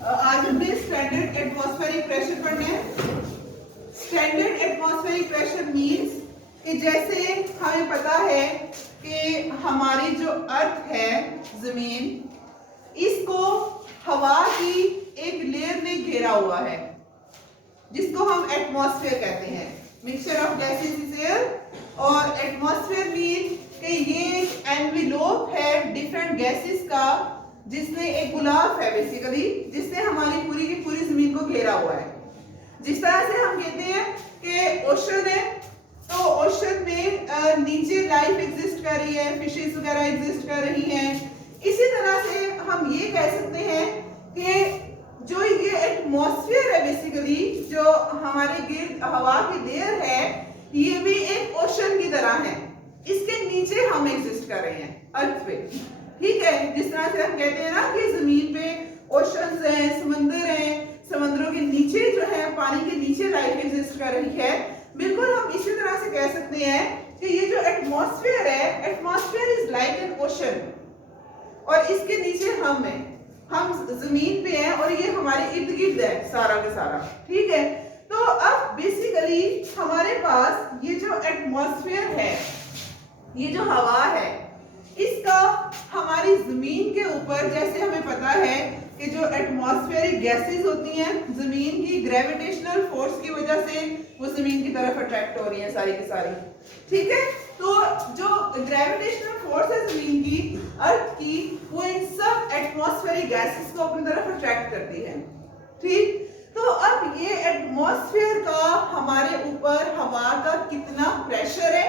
आज हमने standard atmospheric pressure पढ़ना है। स्टैंडर्ड एटमॉस्फेरिक प्रेशर मींस कि जैसे हमें पता है कि हमारी जो अर्थ है जमीन, इसको हवा की एक लेयर ने घेरा हुआ है जिसको हम एटमॉस्फेयर कहते हैं। Mixture of gases is air और एटमॉस्फेयर मीन कि ये एक एनवेलोप है डिफरेंट गैसेस का, जिसने एक गुलाफ है बेसिकली, जिसने हमारी पूरी की पूरी जमीन को घेरा हुआ है। जिस तरह से हम कहते हैं कि ओशन है, तो ओशन में नीचे लाइफ एग्जिस्ट कर रही है, फिशेस वगैरह एग्जिस्ट कर रही हैं। इसी तरह से हम ये कह सकते हैं कि जो ये एटमॉस्फेयर है बेसिकली, जो हमारे गिर्द हवा की लेयर है, ये भी एक ओशन की तरह है। इसके नीचे हम एग्जिस्ट कर रहे हैं अर्थ पे, ठीक है। जिस तरह से हम कहते हैं ना कि जमीन पे ओशंस हैं, समंदर हैं, समंदरों के नीचे जो है पानी के नीचे लाइफ एग्जिस्ट कर रही है, बिल्कुल हम इसी तरह से कह सकते हैं कि ये जो एटमॉस्फेयर है, atmosphere is like an ocean और इसके नीचे हम हैं, हम जमीन पे हैं और ये हमारे इर्द गिर्द है सारा का सारा, ठीक है। तो अब बेसिकली हमारे पास ये जो एटमॉस्फेयर है, ये जो हवा है, इसका हमारी जमीन के ऊपर, जैसे हमें पता है कि जो एटमॉस्फेरिक गैसेस होती हैं जमीन की ग्रेविटेशनल फोर्स की वजह से वो जमीन की तरफ अट्रैक्ट हो रही है सारी की सारी, ठीक है। तो जो ग्रेविटेशनल फोर्स है जमीन की, अर्थ की, वो इन सब एटमॉस्फेरिक गैसेस को अपनी तरफ अट्रैक्ट करती है, ठीक। तो अब ये एटमॉस्फेयर का हमारे ऊपर हवा का कितना प्रेशर है,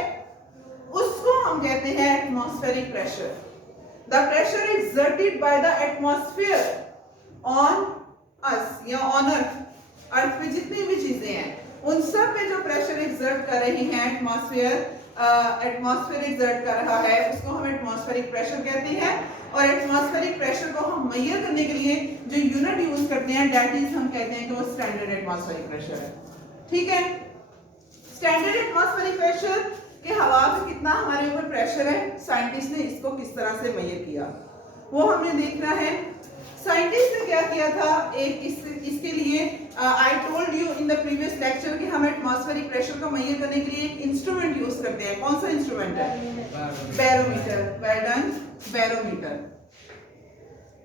उसको हम कहते हैं atmospheric pressure. The pressure exerted by the atmosphere on us या ऑन अर्थ, अर्थ पे जितनी भी चीजें हैं उन सब पे जो प्रेशर एक्सर्ट कर रही हैं एटमॉस्फेयर एक्सर्ट कर रहा है, उसको हम एटमॉस्फेरिक प्रेशर कहते हैं। और एटमॉस्फेरिक प्रेशर को हम मेजर करने के लिए जो यूनिट यूज करते हैं, दैट इज हम कहते हैं कि वो स्टैंडर्ड एटमॉस्फेरिक प्रेशर है, ठीक है। स्टैंडर्ड एटमॉस्फेरिक प्रेशर कि हवा पे कितना हमारे ऊपर प्रेशर है, साइंटिस्ट ने इसको किस तरह से मेजर किया वो हमने देखना है। साइंटिस्ट ने क्या किया था, इसके लिए I told you in the previous lecture कि हम एटमॉस्फेरिक प्रेशर को मेजर करने के लिए एक इंस्ट्रूमेंट यूज करते हैं। कौन सा इंस्ट्रूमेंट है? Barometer. Well done. Barometer.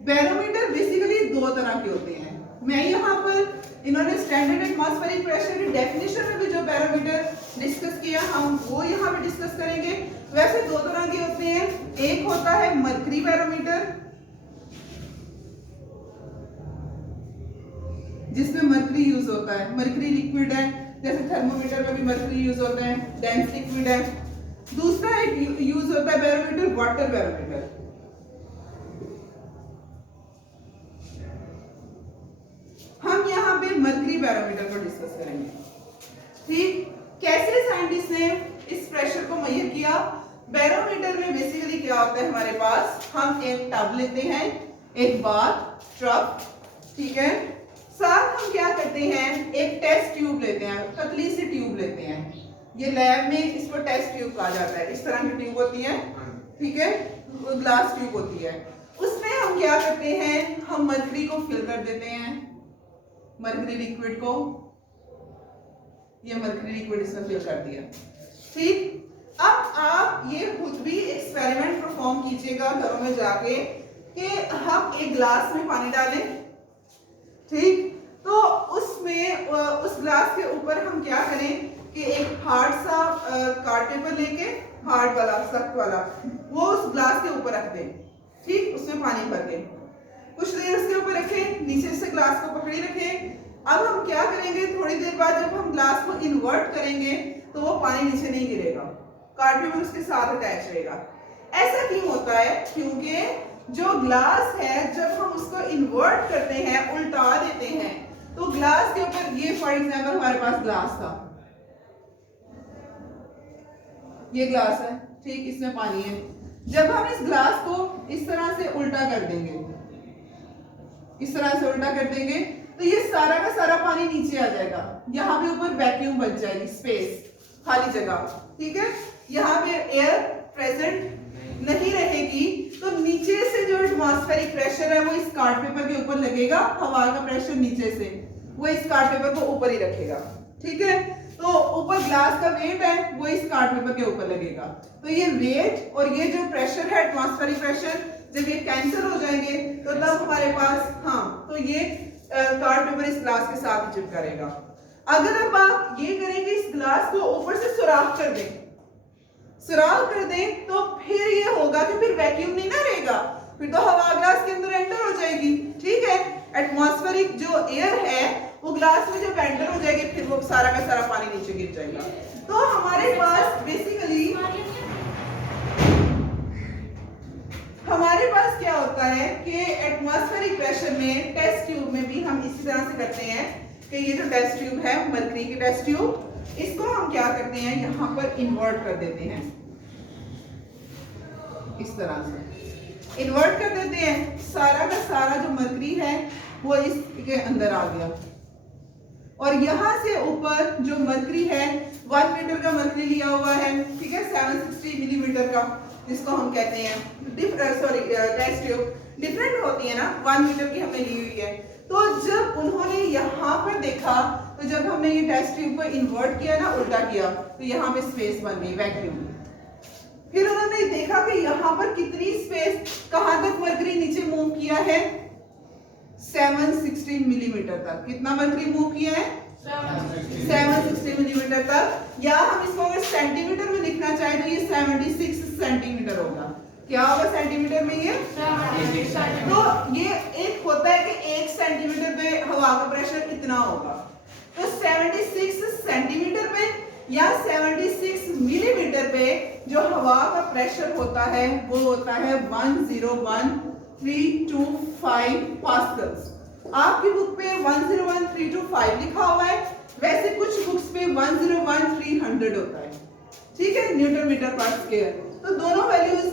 Barometer basically दो तरह के होते हैं। मैं यहाँ पर इन्होंने स्टैंडर्ड एटमॉस्फेरिक प्रेशर की डेफिनेशन में भी जो बैरोमीटर डिस्कस किया, हम वो यहाँ पे डिस्कस करेंगे। वैसे दो तरह के होते हैं, एक होता है मरकरी बैरोमीटर, जिसमें मरकरी यूज होता है, मरकरी लिक्विड है, जैसे थर्मोमीटर में भी मरकरी यूज होता है, डेंस लिक्विड है। दूसरा एक यूज होता है बैरोमीटर, वाटर बैरोमीटर। हम यहाँ पे मरकरी बैरोमीटर को डिस्कस करेंगे, ठीक। कैसे साइंटिस्ट ने इस प्रेशर को मेजर किया? बैरोमीटर में बेसिकली क्या होता है, हमारे पास हम एक टब लेते हैं, एक बाथ टब, ठीक है। साथ हम क्या करते हैं, एक टेस्ट ट्यूब लेते हैं, पतली सी ट्यूब लेते हैं। ये लैब में इसको टेस्ट ट्यूब कहा जाता है। इस तरह की ट्यूब होती है, ठीक है, वो ग्लास ट्यूब होती है। उसमें हम क्या करते हैं, हम मरकरी को फिल कर देते हैं, मरकरी लिक्विड को, ये मरकरी लिक्विड इसमें फिल कर दिया, ठीक। अब आप ये खुद भी एक्सपेरिमेंट परफॉर्म कीजिएगा घरों में जाके कि हम एक ग्लास में पानी डालें, ठीक। तो उसमें उस ग्लास के ऊपर हम क्या करें कि एक हार्ड सा कार्ड पेपर लेके, हार्ड वाला, सख्त वाला, वो उस ग्लास के ऊपर रख दें, ठीक। उसमें पानी भर के कुछ देर उसके ऊपर रखें, नीचे से ग्लास को पकड़ी रखें। अब हम क्या करेंगे, थोड़ी देर बाद जब हम ग्लास को इन्वर्ट करेंगे तो वो पानी नीचे नहीं गिरेगा, कार्ड पेपर उसके साथ अटैच रहेगा। ऐसा क्यों होता है? क्योंकि जो ग्लास है, जब हम उसको इन्वर्ट करते हैं, उल्टा देते हैं, तो ग्लास के ऊपर, ये फॉर एग्जाम्पल हमारे पास ग्लास था, ये ग्लास है, ठीक, इसमें पानी है। जब हम इस ग्लास को इस तरह से उल्टा कर देंगे, इस तरह से उल्टा कर देंगे, तो ये सारा का सारा पानी नीचे आ जाएगा। यहाँ पे ऊपर वैक्यूम बच जाएगी, स्पेस, खाली जगह, ठीक है। यहाँ पे एयर प्रेजेंट नहीं रहेगी, तो नीचे से जो एटमॉस्फेरिक प्रेशर है वो इस कार्ड पेपर के ऊपर लगेगा, हवा का प्रेशर नीचे से वो इस कार्ड पेपर को ऊपर ही रखेगा, ठीक है। तो ऊपर ग्लास का वेट है वो इस कार्ड पेपर के ऊपर लगेगा। तो ये वेट और ये जो प्रेशर है एटमॉस्फेरिक प्रेशर, जब ये कैंसिल हो जाएंगे तो तब हमारे पास तो ये कार्ड पेपर इस ग्लास के साथ चिपका रहेगा। अगर अब आप ये करें कि इस ग्लास को ऊपर से सुराख कर दें तो फिर ये होगा कि फिर वैक्यूम नहीं ना रहेगा, फिर तो हवा ग्लास के अंदर एंटर हो जाएगी, ठीक है। एटमॉस्फेरिक जो एयर है वो ग्लास में जब एंटर हो जाएगी फिर वो सारा का सारा पानी नीचे गिर जाएगा। तो हमारे पास बेसिकली हमारे पास क्या होता है कि एटमॉस्फेरिक प्रेशर में टेस्ट ट्यूब में भी हम इसी तरह से करते हैं कि ये जो टेस्ट ट्यूब है मरकरी की टेस्ट ट्यूब, इसको हम क्या करते हैं यहाँ पर इन्वर्ट कर देते हैं, इस तरह से इन्वर्ट कर देते हैं। सारा का सारा जो मरकरी है वो इसके अंदर आ गया और यहाँ से ऊपर जो मरकरी है 1 मीटर का मरकरी लिया हुआ है, ठीक है, 760 मिलीमीटर का, जिसको हम कहते हैं टेस्ट ट्यूब डिफरेंट होती है ना, 1 मीटर की हमने ली हुई है। तो जब उन्होंने यहाँ पर देखा तो जब हमने ये टेस्ट ट्यूब को इन्वर्ट किया ना, उल्टा किया, तो यहाँ पे स्पेस बन गई वैक्यूम। फिर उन्होंने देखा कि यहाँ पर कितनी स्पेस, कहाँ तक मरकरी नीचे मूव किया है, 760 मिलीमीटर तक। कितना मरकरी मूव किया है? 760 मिलीमीटर तक। या हम इसको अगर सेंटीमीटर में लिखना चाहें तो ये 76 सेंटीमीटर होगा। क्या होगा सेंटीमीटर में ये? तो ये एक होता है कि 1 सेंटीमीटर पे हवा का प्रेशर कितना होगा, तो 76 सेंटीमीटर पे या 76 मिलीमीटर पे जो हवा का प्रेशर होता है वो होता है 101325 पास्कल्स। आपकी बुक पे 101325 लिखा हुआ है, वैसे कुछ बुक्स पे 101300 होता है, ठीक है, न्यूटन मीटर पर स्क्वायर। तो दोनों वैल्यूज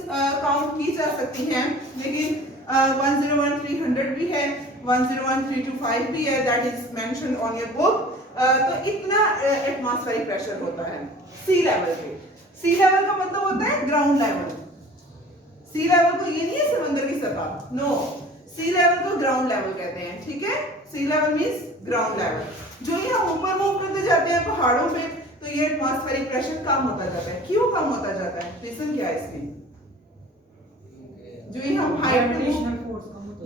काउंट की जा सकती हैं, लेकिन 101300 भी है, 101325 भी है, that is mentioned on your book. तो इतना एटमॉस्फेरिक प्रेशर होता है सी लेवल पे। सी लेवल का मतलब होता है ग्राउंड लेवल। सी लेवल को ये नहीं है समंदर की सतह, नो, सी लेवल को ग्राउंड लेवल कहते हैं, ठीक है। सी लेवल मींस ग्राउंड लेवल। जो ये हम ऊपर मूव करते जाते हैं पहाड़ों पे तो ये एटमॉस्फेरिक प्रेशर कम होता जाता है। क्यों कम होता जाता है? रीजन क्या है इसकी? जो ही हम हाइट पे,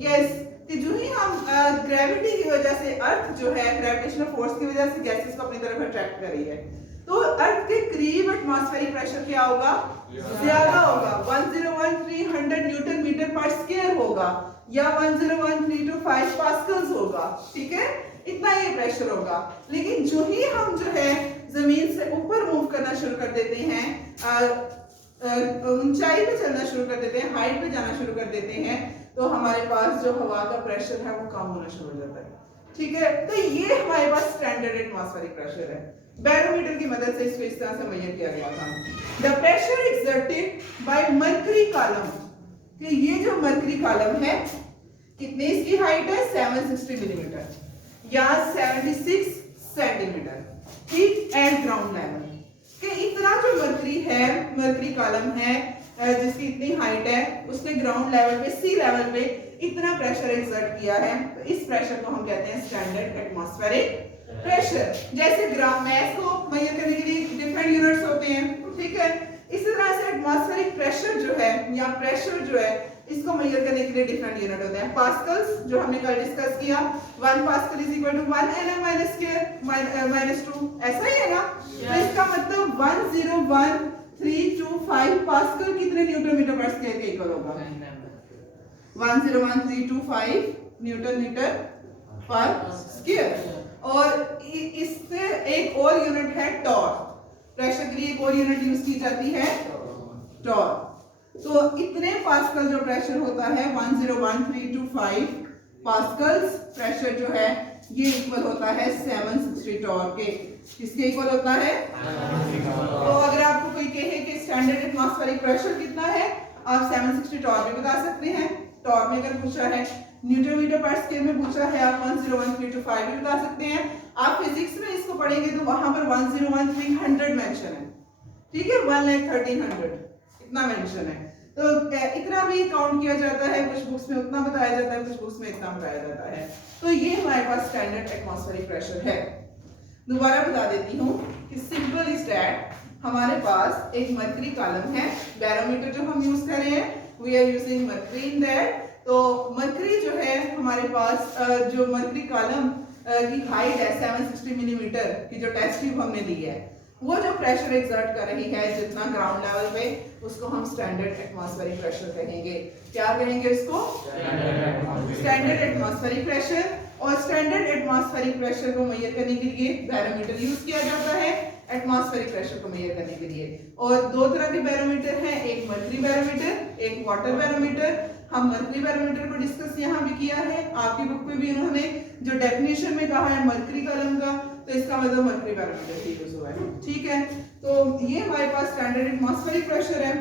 यस, जो ही हम ग्रेविटी की वजह से, अर्थ जो है ग्रेविटेशनल फोर्स की वजह से गैसेस को अपनी तरफ अट्रैक्ट कर रही है, तो अर्थ के करीब एटमॉस्फेरिक प्रेशर क्या होगा? ज्यादा होगा, 101300 न्यूटन मीटर पर स्क्वायर होगा या 101325 पास्कल्स होगा, ठीक है, इतना ये प्रेशर होगा। लेकिन जो ही हम जो है जमीन से ऊपर मूव करना शुरू कर देते हैं, ऊंचाई पे चलना शुरू कर देते हैं, हाइट पे जाना शुरू कर देते हैं, तो हमारे पास जो हवा का प्रेशर है वो कम होना शुरू हो जाता है, ठीक है। तो ये हमारे पास स्टैंडर्ड एटमॉस्फेरिक प्रेशर है। बैरोमीटर की मदद से इसको इस तरह से मेजर किया गया था। The pressure exerted by mercury column, कि ये जो मरकरी कॉलम है कितनी इसकी हाइट है? 760 मिलीमीटर या 76 सेंटीमीटर, ठीक, एट ग्राउंड लेवल। कि इतना जो मरकरी है, मरकरी कॉलम है जिसकी इतनी हाइट है, उसने ग्राउंड लेवल पे, सी लेवल पे इतना प्रेशर एक्सर्ट किया है, तो इस प्रेशर को हम कहते हैं स्टैंडर्ड एटमॉस्फेरिक प्रेशर। जैसे मैस को मेजर करने के लिए डिफरेंट यूनिट्स होते हैं, ठीक है, इसी तरह से एटमॉस्फेरिक प्रेशर जो है या प्रेशर जो है इसको मेजर करने के लिए डिफरेंट यूनिट होते हैं। पास्कल्स जो हमने कल डिस्कस किया, 1 pascal is equal to 1 nm minus square minus 2, ऐसा ही है ना? तो इसका मतलब 101325 पास्कल कितने न्यूटन मीटर पर स्क्वायर के इक्वल होगा? 101325 न्यूटन मीटर पर स्क्वायर। और इससे एक और यूनिट है टॉर्क। प्रेशर के लिए एक और यूनिट यूज की जाती है टॉर्क। तो इतने पास्कल जो प्रेशर होता है 101325 पास्कल्स प्रेशर जो है ये इक्वल होता है 760 टॉर्क के। किसके इक्वल होता है? तो अगर आपको कोई कहे कि स्टैंडर्ड एटमॉस्फेरिक प्रेशर कितना है, आप 760 टॉर्क भी बता सकते हैं। टॉर्क में अगर पूछा है, न्यूटन मीटर पर स्क्वायर में पूछा है, आप 101325 भी बता सकते हैं। आप फिजिक्स में इसको पढ़ेंगे तो वहां पर 101300 मेंशन है, ठीक है, 1,1300 इतना मेंशन है। तो इतना भी काउंट किया जाता है, कुछ बुक्स में उतना बताया जाता है, कुछ बुक्स में इतना बताया जाता है। तो ये हमारे पास स्टैंडर्ड एटमॉस्फेरिक प्रेशर है। दोबारा बता देती हूँ कि सिंपल इज दैट हमारे पास एक मर्करी कॉलम है, बैरोमीटर जो हम यूज कर रहे हैं, we are using mercury in that. तो मर्करी जो है हमारे पास जो मर्करी कॉलम की हाइट है 760 मिलीमीटर की, जो टेस्ट ट्यूब हमने ली है, वो जो प्रेशर एग्जर्ट कर रही है जितना ग्राउंड लेवल पे, उसको हम स्टैंडर्ड एटमॉस्फेरिक प्रेशर कहेंगे। क्या कहेंगे इसको? Standard atmospheric pressure. और स्टैंडर्ड एटमॉस्फेरिक प्रेशर को मेजर करने के लिए बैरोमीटर यूज किया जाता है एटमॉस्फेरिक प्रेशर को मेजर करने के लिए। और दो तरह के बैरोमीटर हैं, एक मर्करी बैरोमीटर, एक वाटर बैरोमीटर। हम मर्करी बैरोमीटर को डिस्कस यहाँ भी किया है, आपकी बुक में भी उन्होंने जो डेफिनेशन में कहा है मर्करी कॉलम का, तो इसका मतलब मर्करी बैरोमीटर ही यूज हुआ है। ठीक है, तो ये हमारे पास स्टैंडर्ड एटमॉस्फेरिक प्रेशर है।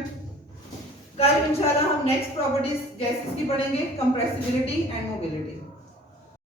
कल इंशाल्लाह हम नेक्स्ट प्रॉपर्टीज गैसेस की पढ़ेंगे, कंप्रेसिबिलिटी एंड मोबिलिटी।